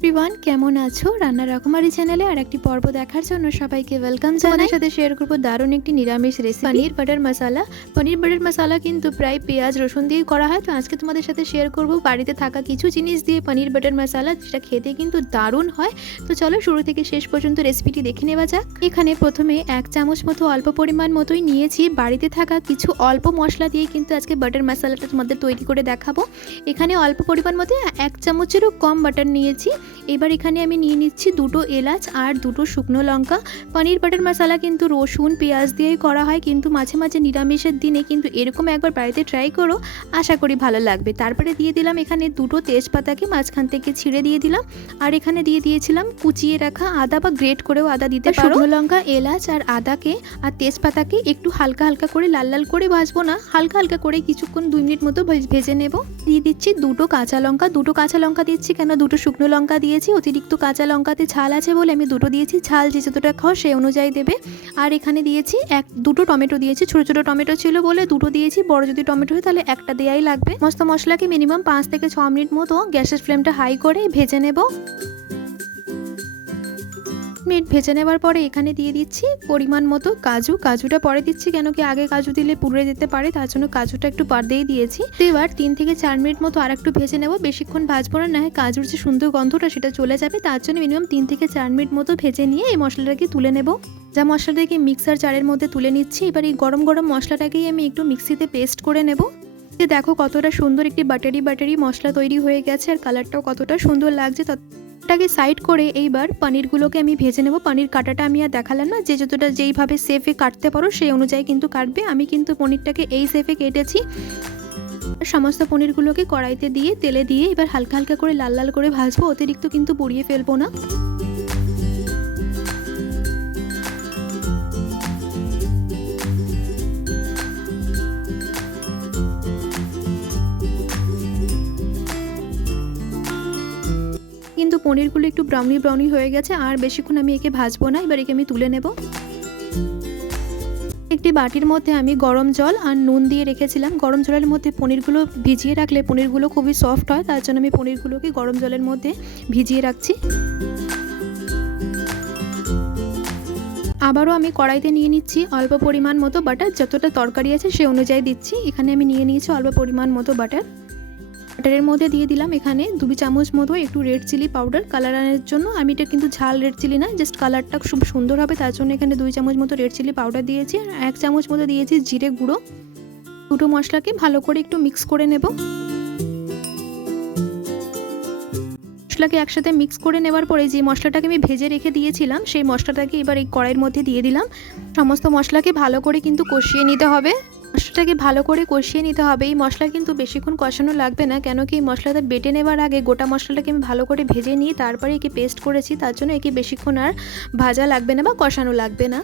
Everyone, কেমন আছো? রান্না রকমারি চ্যানেলে আর একটি পর্ব দেখার জন্য সবাইকে ওয়েলকাম জানাই। তোমাদের সাথে শেয়ার করব দারুণ একটি নিরামিষ রেসিপি, পনির বাটার মশলা। পনির বাটার মশলা কিন্তু প্রায় পেঁয়াজ রসুন দিয়ে করা হয়। তো আজকে তোমাদের সাথে শেয়ার করব বাড়িতে থাকা কিছু জিনিস দিয়ে পনির বাটার মশলা, যেটা খেতে কিন্তু দারুণ হয়। তো চলো শুরু থেকে শেষ পর্যন্ত রেসিপিটি দেখে নেওয়া যাক। এখানে প্রথমে 1 চামচ মতো অল্প পরিমাণ মতোই নিয়েছি। বাড়িতে থাকা কিছু অল্প মশলা দিয়ে কিন্তু আজকে বাটার মশলাটা তোমাদের তৈরি করে দেখাবো। এখানে অল্প পরিমাণ মতো 1 চামচেরও কম বাটার নিয়েছি। এবার এখানে আমি নিয়ে নিচ্ছি 2টো এলাচ আর 2টো শুকনো লঙ্কা। পনির বাটার মশলা কিন্তু রসুন পেঁয়াজ দিয়েই করা হয়, কিন্তু মাঝে মাঝে নিরামিষের দিনে কিন্তু এরকম একবার বাড়িতে ট্রাই করো, আশা করি ভালো লাগবে। তারপরে দিয়ে দিলাম এখানে 2টো তেজপাতাকে মাঝখান থেকে ছিঁড়ে দিয়ে দিলাম। আর এখানে দিয়ে দিয়েছিলাম কুচিয়ে রাখা আদা বা গ্রেট করেও আদা দিতে পারো। শুকনো লঙ্কা এলাচ আর আদাকে আর তেজপাতাকে একটু হালকা হালকা করে, লাল লাল করে ভাজবো না, হালকা হালকা করে কিছুক্ষণ 2 মিনিট মতো ভেজে নেব। দিয়ে দিচ্ছি 2টো কাঁচা লঙ্কা। 2টো কাঁচা লঙ্কা দিচ্ছি কেন, 2টো শুকনো লঙ্কা দিয়েছি, অতিরিক্ত কাঁচা লঙ্কাতে ঝাল আছে বলে আমি 2টো দিয়েছি। ঝাল যে যতটা খাও সেই অনুযায়ী দেবে। আর এখানে দিয়েছি 2টো টমেটো দিয়েছি। ছোটো ছোটো টমেটো ছিল বলে 2টো দিয়েছি, বড় যদি টমেটো হয় তাহলে একটা দেওয়াই লাগবে। সমস্ত মশলাকে মিনিমাম 5 থেকে 6 মিনিট মতো গ্যাসের ফ্লেমটা হাই করে ভেজে নেব। মিনিট ভেজে নেওয়ার পরে এখানে দিয়ে দিচ্ছি পরিমাণ মতো কাজু। কাজুটা পরে দিচ্ছি কেন কি আগে কাজু দিলে পুড়ে যেতে পারে, তার জন্য কাজুটা একটু বাদেই দিয়েছি। তো এবার 3 থেকে 4 মিনিট মতো আর একটু ভেজে নেব। বেশিক্ষণ ভাজবো না, হয় কাজুর যে সুন্দর গন্ধটা সেটা চলে যাবে। তার জন্য মিনিমাম 3 থেকে 4 মিনিট মতো ভেজে নিয়ে এই মশলাটাকে তুলে নেব। যা মশলাটাকে মিক্সার জারের মধ্যে তুলে নিচ্ছি। এবার এই গরম গরম মশলাটাকেই আমি একটু মিক্সিতে পেস্ট করে নেব। দেখো কতটা সুন্দর একটি বাটারি মশলা তৈরি হয়ে গেছে, আর কালারটাও কতটা সুন্দর লাগছে। টাকে সাইড করে এইবার পনিরগুলোকে আমি ভেজে নেব। পনির কাটাটা আমি আর দেখালাম না, যে যতটা যেইভাবে শেপে কাটতে পারো সেই অনুযায়ী কিন্তু কাটবে। আমি কিন্তু পনিরটাকে এই শেপে কেটেছি। সমস্ত পনিরগুলোকে কড়াইতে দিয়ে তেলে দিয়ে এবার হালকা হালকা করে লাল লাল করে ভাজবো, অতিরিক্ত কিন্তু পুড়িয়ে ফেলবো না। কিন্তু পনিরগুলো একটু ব্রাউনি হয়ে গেছে, আর বেশিক্ষণ আমি একে ভাজবো না। এবার একে আমি তুলে নেব। একটি বাটির মধ্যে আমি গরম জল আর নুন দিয়ে রেখেছিলাম। গরম জলের মধ্যে পনিরগুলো ভিজিয়ে রাখলে পনিরগুলো খুবই সফট হয়, তার জন্য আমি পনিরগুলোকে গরম জলের মধ্যে ভিজিয়ে রাখছি। আবারও আমি কড়াইতে নিয়ে নিচ্ছি অল্প পরিমাণ মতো বাটার। যতটা তরকারি আছে সেই অনুযায়ী দিচ্ছি। এখানে আমি নিয়ে নিয়েছি অল্প পরিমাণ মতো বাটার। বাটারের মধ্যে দিয়ে দিলাম এখানে 2 চামচ মতো একটু রেড চিলি পাউডার কালার আনার জন্য। আমি এটা কিন্তু ঝাল রেড চিলি না, জাস্ট কালারটা খুব সুন্দর হবে তার জন্য এখানে 2 চামচ মতো রেড চিলি পাউডার দিয়েছি। আর 1 চামচ মতো দিয়েছি জিরে গুঁড়ো। দুটো মশলাকে ভালো করে একটু মিক্স করে নেব। মশলাকে একসাথে মিক্স করে নেওয়ার পরে যে মশলাটাকে আমি ভেজে রেখে দিয়েছিলাম সেই মশলাটাকে এবার এই কড়াইয়ের মধ্যে দিয়ে দিলাম। সমস্ত মশলাকে ভালো করে কিন্তু কষিয়ে নিতে হবে। মশলাটাকে ভালো করে কষিয়ে নিতে হবে। এই মশলা কিন্তু বেশিক্ষণ কষানো লাগবে না, কেন কি এই মশলাটা বেটে নেবার আগে গোটা মশলাটাকে আমি ভালো করে ভেজে নিয়ে তারপরে একে পেস্ট করেছি, তার জন্য একে বেশিক্ষণ আর ভাজা লাগবে না বা কষানো লাগবে না।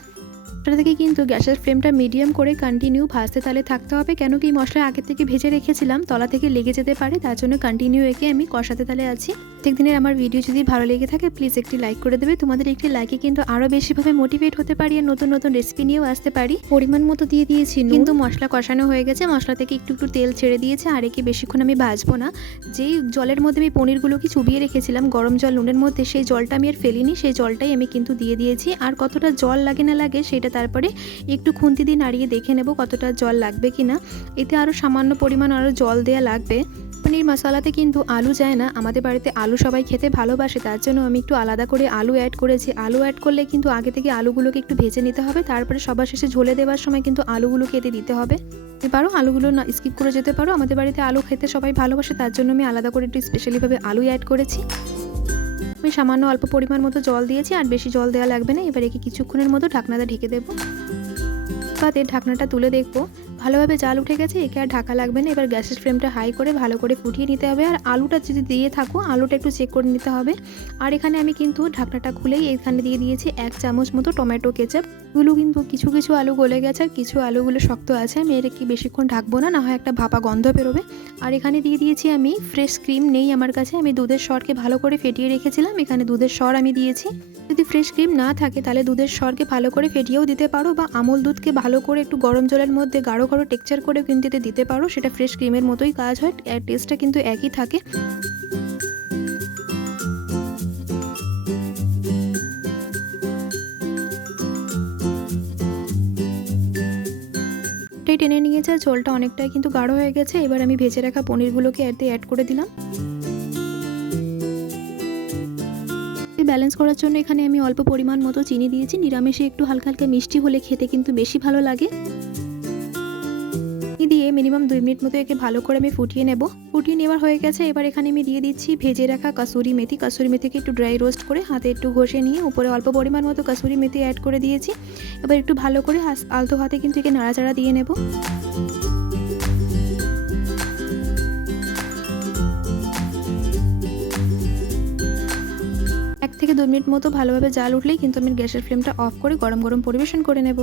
মশলা থেকে কিন্তু গ্যাসের ফ্লেমটা মিডিয়াম করে কন্টিনিউ ভাজতে তাহলে থাকতে হবে, কেন কি মশলা আগে থেকে ভেজে রেখেছিলাম, তলা থেকে লেগে যেতে পারে, তার জন্য কন্টিনিউ একে আমি কষাতে তাহলে আছি। প্রত্যেকদিনের আমার ভিডিও যদি ভালো লেগে থাকে প্লিজ একটি লাইক করে দেবে। তোমাদের একটি লাইকে কিন্তু আরও বেশিভাবে মোটিভেট হতে পারি আর নতুন নতুন রেসিপি নিয়েও আসতে পারি। পরিমাণ মতো দিয়ে দিয়েছি, কিন্তু মশলা কষানো হয়ে গেছে, মশলা থেকে একটু একটু তেল ছেড়ে দিয়েছে। আর একে বেশিক্ষণ আমি ভাজবো না। যেই জলের মধ্যে আমি পনিরগুলোকে চুবিয়ে রেখেছিলাম গরম জল নুনের মধ্যে, সেই জলটা আমি আর ফেলিনি, সেই জলটাই আমি কিন্তু দিয়ে দিয়েছি। আর কতটা জল লাগে না লাগে সেটা তারপরে একটু খুন্তি দিয়ে নাড়িয়ে দেখে নেব কতটা জল লাগবে কিনা। এতে আরও সামান্য পরিমাণ আরও জল দেওয়া লাগবে। পনির মশলাতে কিন্তু আলু যায় না, আমাদের বাড়িতে আলু সবাই খেতে ভালোবাসে, তার জন্য আমি একটু আলাদা করে আলু অ্যাড করেছি। আলু অ্যাড করলে কিন্তু আগে থেকে আলুগুলোকে একটু ভেজে নিতে হবে, তারপরে সবার শেষে ঝোলে দেওয়ার সময় কিন্তু আলুগুলো কেটে দিতে হবে। পারো আলুগুলো না স্কিপ করে যেতে পারো, আমাদের বাড়িতে আলু খেতে সবাই ভালোবাসে, তার জন্য আমি আলাদা করে একটু স্পেশালিভাবে আলু অ্যাড করেছি। আমি সামান্য অল্প পরিমাণ মতো জল দিয়েছি, আর বেশি জল দেওয়া লাগবে না। এবার একে কিছুক্ষণের মতো ঢাকনাটা ঢেকে দেবো। পাতে ঢাকনাটা তুলে দেখবো ভালোভাবে জাল উঠে গেছে, একে আর ঢাকা লাগবে না। এবার গ্যাসের ফ্লেমটা হাই করে ভালো করে ফুটিয়ে নিতে হবে। আর আলুটা যদি দিয়ে থাকো আলুটা একটু চেক করে নিতে হবে। আর এখানে আমি কিন্তু ঢাকনাটা খুলেই এখানে দিয়ে দিয়েছি 1 চামচ মতো টমেটো কেচাপ। এগুলো কিন্তু কিছু কিছু আলু গলে গেছে আর কিছু আলুগুলো শক্ত আছে। আমি এর কি বেশিক্ষণ ঢাকবো না, না হয় একটা ভাপা গন্ধ বেরোবে। আর এখানে দিয়ে দিয়েছি আমি ফ্রেশ ক্রিম, নেই আমার কাছে, আমি দুধের সরকে ভালো করে ফেটিয়ে রেখেছিলাম, এখানে দুধের সর আমি দিয়েছি। যদি ফ্রেশ ক্রিম না থাকে তাহলে দুধের সরকে ভালো করে ফেটিয়েও দিতে পারো, বা আমুল দুধকে ভালো করে একটু গরম জলের মধ্যে গাঢ় গাঢ় টেক্সচার করে কিন্তু এতে দিতে পারো, সেটা ফ্রেশ ক্রিমের মতোই কাজ হয়, টেস্টটা কিন্তু একই থাকে। অনেকটাই টেনে নিয়েছে, ঝোলটা অনেকটাই কিন্তু গাঢ় হয়ে গেছে। এবার আমি ভেজে রাখা পনিরগুলোকে এতে অ্যাড করে দিলাম। ব্যালেন্স করার জন্য এখানে আমি অল্প পরিমাণ মতো চিনি দিয়েছি। নিরামিষে একটু হালকা হালকা মিষ্টি হলে খেতে কিন্তু বেশি ভালো লাগে। দিয়ে মিনিমাম 2 মিনিট মতো একে ভালো করে আমি ফুটিয়ে নেব। ফুটিয়ে নেওয়ার হয়ে গেছে। এবার এখানে আমি দিয়ে দিচ্ছি ভেজে রাখা কাসুরি মেথি। কাসুরি মেথিকে একটু ড্রাই রোস্ট করে হাতে একটু ঘষে নিয়ে উপরে অল্প পরিমাণ মতো কাসুরি মেথি অ্যাড করে দিয়েছি। এবার একটু ভালো করে আলতো হাতে কিন্তু একে নাড়াচাড়া দিয়ে নেব। 1 থেকে 2 মিনিট মতো ভালোভাবে জাল উঠলেই কিন্তু আমি গ্যাসের ফ্লেমটা অফ করে গরম গরম পরিবেশন করে নেব।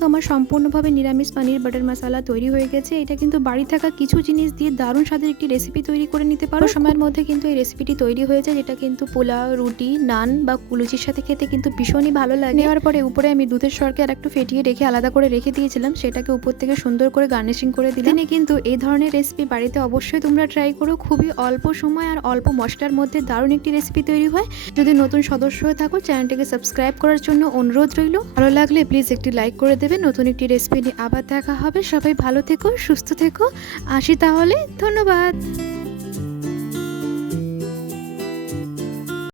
তো আমার সম্পূর্ণভাবে নিরামিষ পনির বাটার মশলা তৈরি হয়ে গেছে। এটা কিন্তু বাড়ি থাকা কিছু জিনিস দিয়ে দারুণ স্বাদের একটি রেসিপি তৈরি করে নিতে পারো। সময়ের মধ্যে কিন্তু এই রেসিপিটি তৈরি হয়ে যায়, যেটা কিন্তু পোলাও, রুটি, নান বা কুলুচির সাথে খেতে কিন্তু ভীষণই ভালো লাগে। নেওয়ার পরে উপরে আমি দুধের সরকে আর একটু ফেটিয়ে রেখে আলাদা করে রেখে দিয়েছিলাম, সেটাকে উপর থেকে সুন্দর করে গার্নিশিং করে দিলাম। কিন্তু এই ধরনের রেসিপি বাড়িতে অবশ্যই তোমরা ট্রাই করো। খুবই অল্প সময় আর অল্প মশলার মধ্যে দারুণ একটি রেসিপি তৈরি হয়। যদি নতুন সদস্য হয়ে থাকো, চ্যানেলটিকে সাবস্ক্রাইব করার জন্য অনুরোধ রইল। ভালো লাগলে প্লিজ একটি লাইক করে দেবে। নতুন একটি রেসিপি নিয়ে আবার দেখা হবে। সবাই ভালো থেকো, সুস্থ থেকো। আসি তাহলে, ধন্যবাদ।